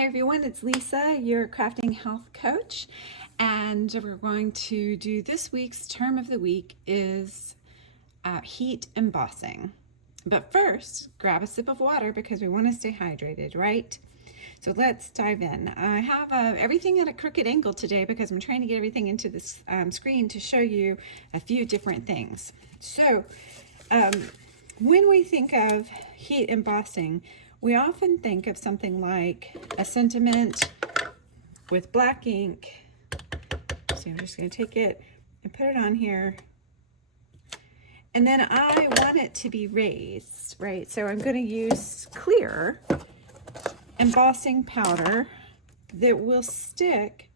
Hey everyone, it's Lisa, your crafting health coach, and we're going to do this week's term of the week is heat embossing. But first, grab a sip of water because we want to stay hydrated, right? So let's dive in. I have everything at a crooked angle today because I'm trying to get everything into this screen to show you a few different things. So when we think of heat embossing, we often think of something like a sentiment with black ink. So I'm just going to take it and put it on here. And then I want it to be raised, right? So I'm going to use clear embossing powder that will stick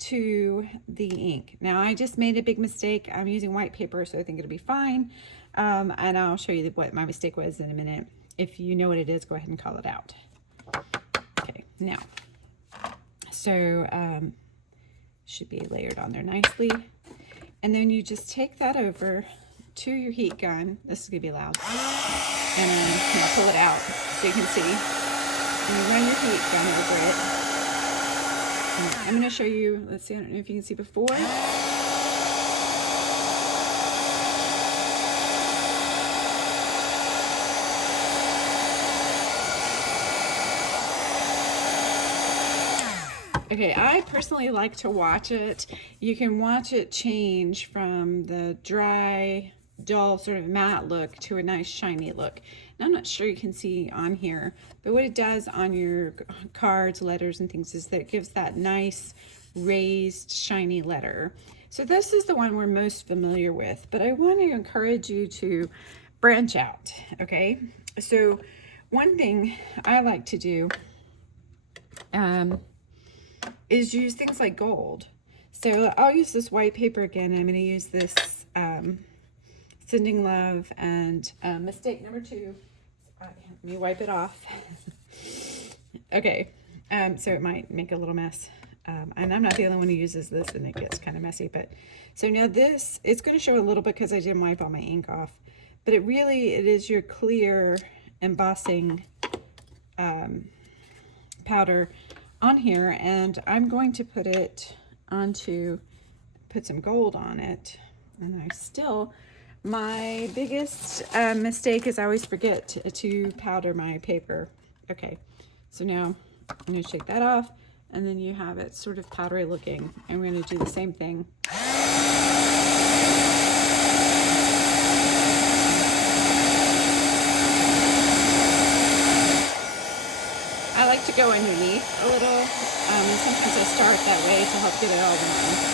to the ink. Now I just made a big mistake. I'm using white paper, so I think it'll be fine. And I'll show you what my mistake was in a minute. If you know what it is, go ahead and call it out. Okay, now, so should be layered on there nicely. And then you just take that over to your heat gun. This is gonna be loud. And then pull it out so you can see. And you run your heat gun over it. And I'm gonna show you, let's see, I don't know if you can see before. Okay, I personally like to watch it. You can watch it change from the dry, dull, sort of matte look to a nice shiny look. Now, I'm not sure you can see on here, but what it does on your cards, letters, and things is that it gives that nice raised, shiny letter. So this is the one we're most familiar with, but I want to encourage you to branch out, okay? So one thing I like to do is use things like gold. So I'll use this white paper again. I'm going to use this Sending Love, and mistake number 2. Let me wipe it off. Okay, so it might make a little mess. And I'm not the only one who uses this, and it gets kind of messy. But so now this, it's going to show a little bit because I didn't wipe all my ink off. But it is your clear embossing powder on here, and I'm going to put some gold on it. And my biggest mistake is I always forget to powder my paper. Okay, so now I'm going to shake that off, and then you have it sort of powdery looking, and we're going to do the same thing. I like to go underneath a little, and sometimes I start that way to help get it all done.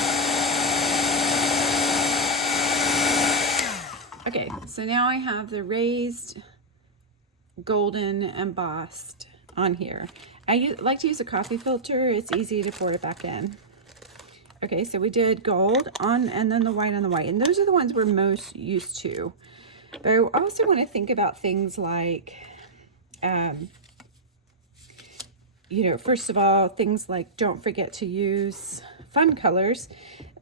Okay, so now I have the raised golden embossed on here. I like to use a coffee filter. It's easy to pour it back in. Okay, so we did gold on, and then the white on the white, and those are the ones we're most used to. But I also want to think about things like first of all, things like don't forget to use fun colors.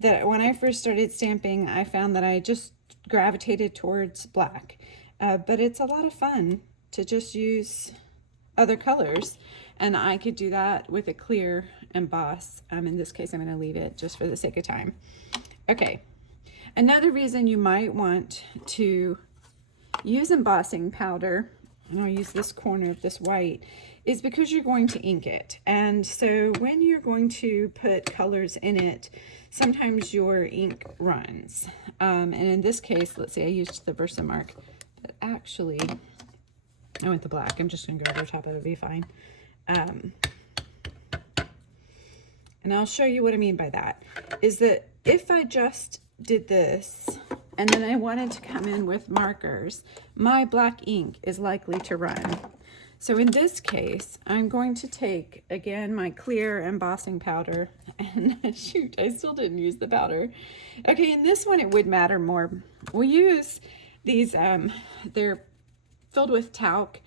That when I first started stamping, I found that I just gravitated towards black. But it's a lot of fun to just use other colors. And I could do that with a clear emboss. In this case, I'm going to leave it just for the sake of time. Okay. Another reason you might want to use embossing powder, and I'll use this corner of this white, is because you're going to ink it. And so when you're going to put colors in it, sometimes your ink runs. And in this case, let's see, I used the Versamark, but actually I went the black. I'm just gonna go over the top of it, it'll be fine. And I'll show you what I mean by that, is that if I just did this and then I wanted to come in with markers, my black ink is likely to run. So in this case, I'm going to take, again, my clear embossing powder, and shoot, I still didn't use the powder. Okay, in this one, it would matter more. We use these, they're filled with talc,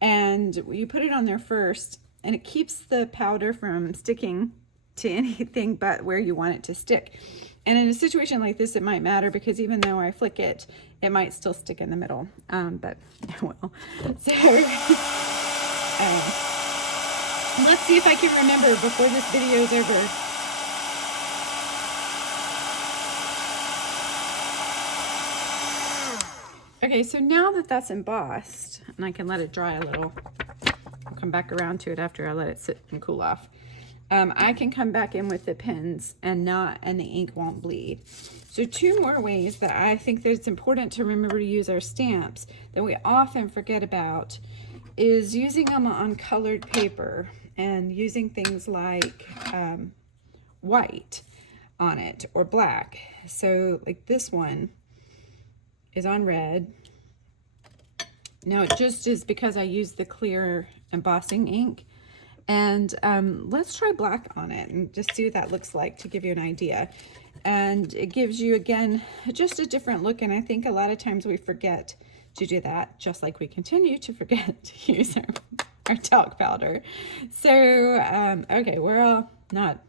and you put it on there first, and it keeps the powder from sticking to anything but where you want it to stick. And in a situation like this, it might matter because even though I flick it, it might still stick in the middle. But well, so Let's see if I can remember before this video is over. Okay, so now that that's embossed, and I can let it dry a little, I'll come back around to it after I let it sit and cool off. I can come back in with the pins and the ink won't bleed. So 2 more ways that I think that it's important to remember to use our stamps that we often forget about is using them on colored paper and using things like white on it or black. So like this one is on red. Now it just is because I used the clear embossing ink. And let's try black on it and just see what that looks like to give you an idea. And it gives you, again, just a different look. And I think a lot of times we forget to do that, just like we continue to forget to use our talc powder. So, okay, we're all not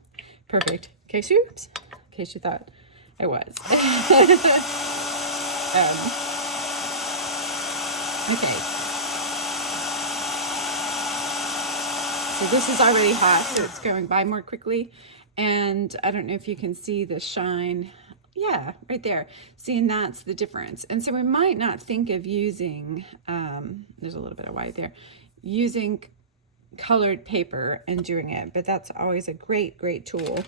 perfect. In case you thought I was. Okay. So this is already hot, so it's going by more quickly. And I don't know if you can see the shine. Yeah, right there. See, and that's the difference. And so we might not think of using, there's a little bit of white there, using colored paper and doing it, but that's always a great, great tool.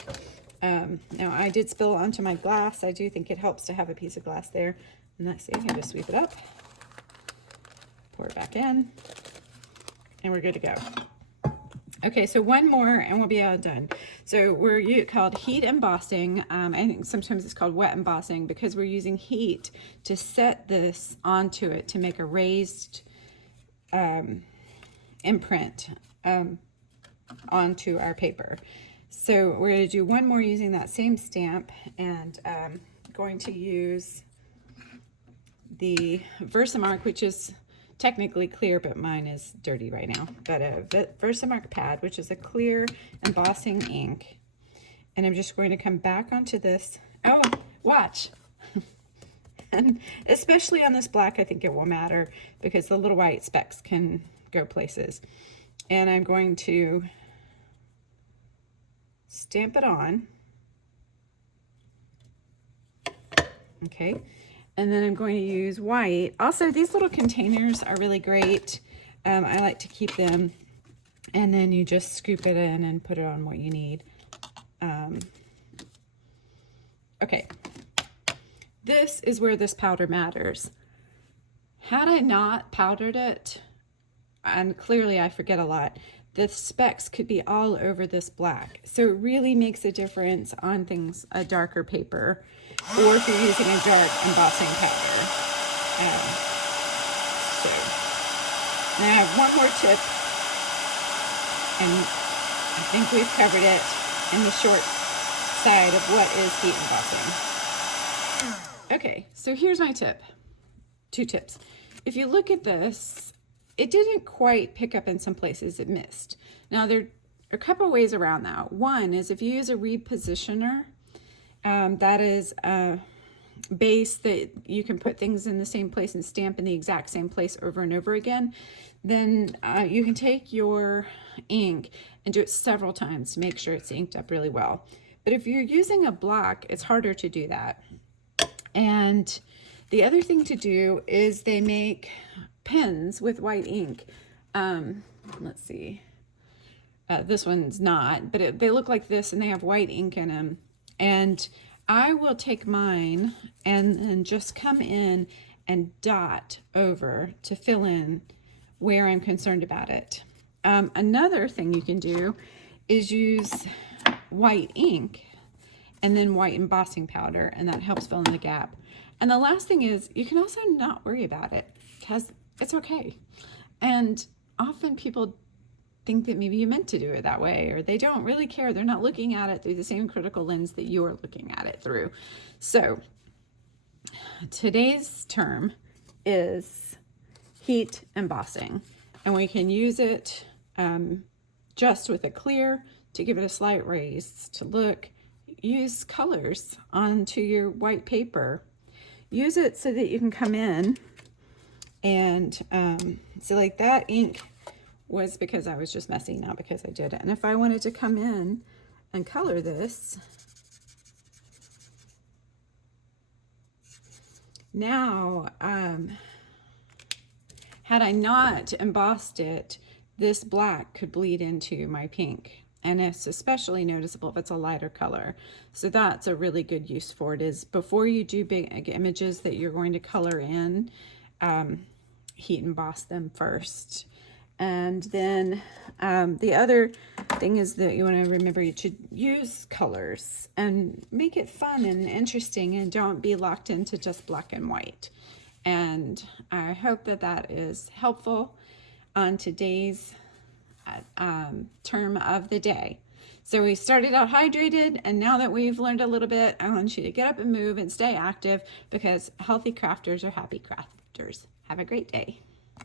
Now I did spill onto my glass. I do think it helps to have a piece of glass there. And let's see, I can just sweep it up, pour it back in, and we're good to go. Okay, so one more and we'll be all done. So we're called heat embossing. I think sometimes it's called wet embossing because we're using heat to set this onto it to make a raised imprint onto our paper. So we're going to do one more using that same stamp, and going to use the Versamark, which is technically clear, but mine is dirty right now. But a Versamark pad, which is a clear embossing ink. And I'm just going to come back onto this. Oh, watch. And especially on this black, I think it will matter because the little white specks can go places. And I'm going to stamp it on. Okay. And then I'm going to use white. Also, these little containers are really great. I like to keep them. And then you just scoop it in and put it on what you need. Okay. This is where this powder matters. Had I not powdered it, and clearly I forget a lot, the specks could be all over this black. So it really makes a difference on things, a darker paper, or if you're using a dark embossing powder. So now I have one more tip, and I think we've covered it in the short side of what is heat embossing. Okay, so here's my tip. 2 tips. If you look at this, it didn't quite pick up in some places, it missed. Now there are a couple ways around that. One is if you use a repositioner, that is a base that you can put things in the same place and stamp in the exact same place over and over again, then you can take your ink and do it several times to make sure it's inked up really well. But if you're using a block, it's harder to do that. And the other thing to do is they make pens with white ink. Let's see. This one's not, but they look like this and they have white ink in them. And I will take mine and just come in and dot over to fill in where I'm concerned about it. Another thing you can do is use white ink and then white embossing powder, and that helps fill in the gap. And the last thing is you can also not worry about it because it's okay. And often people think that maybe you meant to do it that way, or they don't really care. They're not looking at it through the same critical lens that you are looking at it through. So today's term is heat embossing, and we can use it just with a clear to give it a slight raise to look. Use colors onto your white paper. Use it so that you can come in and so like that ink was because I was just messy, not because I did it. And if I wanted to come in and color this, now, had I not embossed it, this black could bleed into my pink. And it's especially noticeable if it's a lighter color. So that's a really good use for it, is before you do big images that you're going to color in, heat emboss them first. And then the other thing is that you want to remember you should use colors and make it fun and interesting, and don't be locked into just black and white. And I hope that that is helpful on today's term of the day. So we started out hydrated, and now that we've learned a little bit, I want you to get up and move and stay active, because healthy crafters are happy crafters. Have a great day.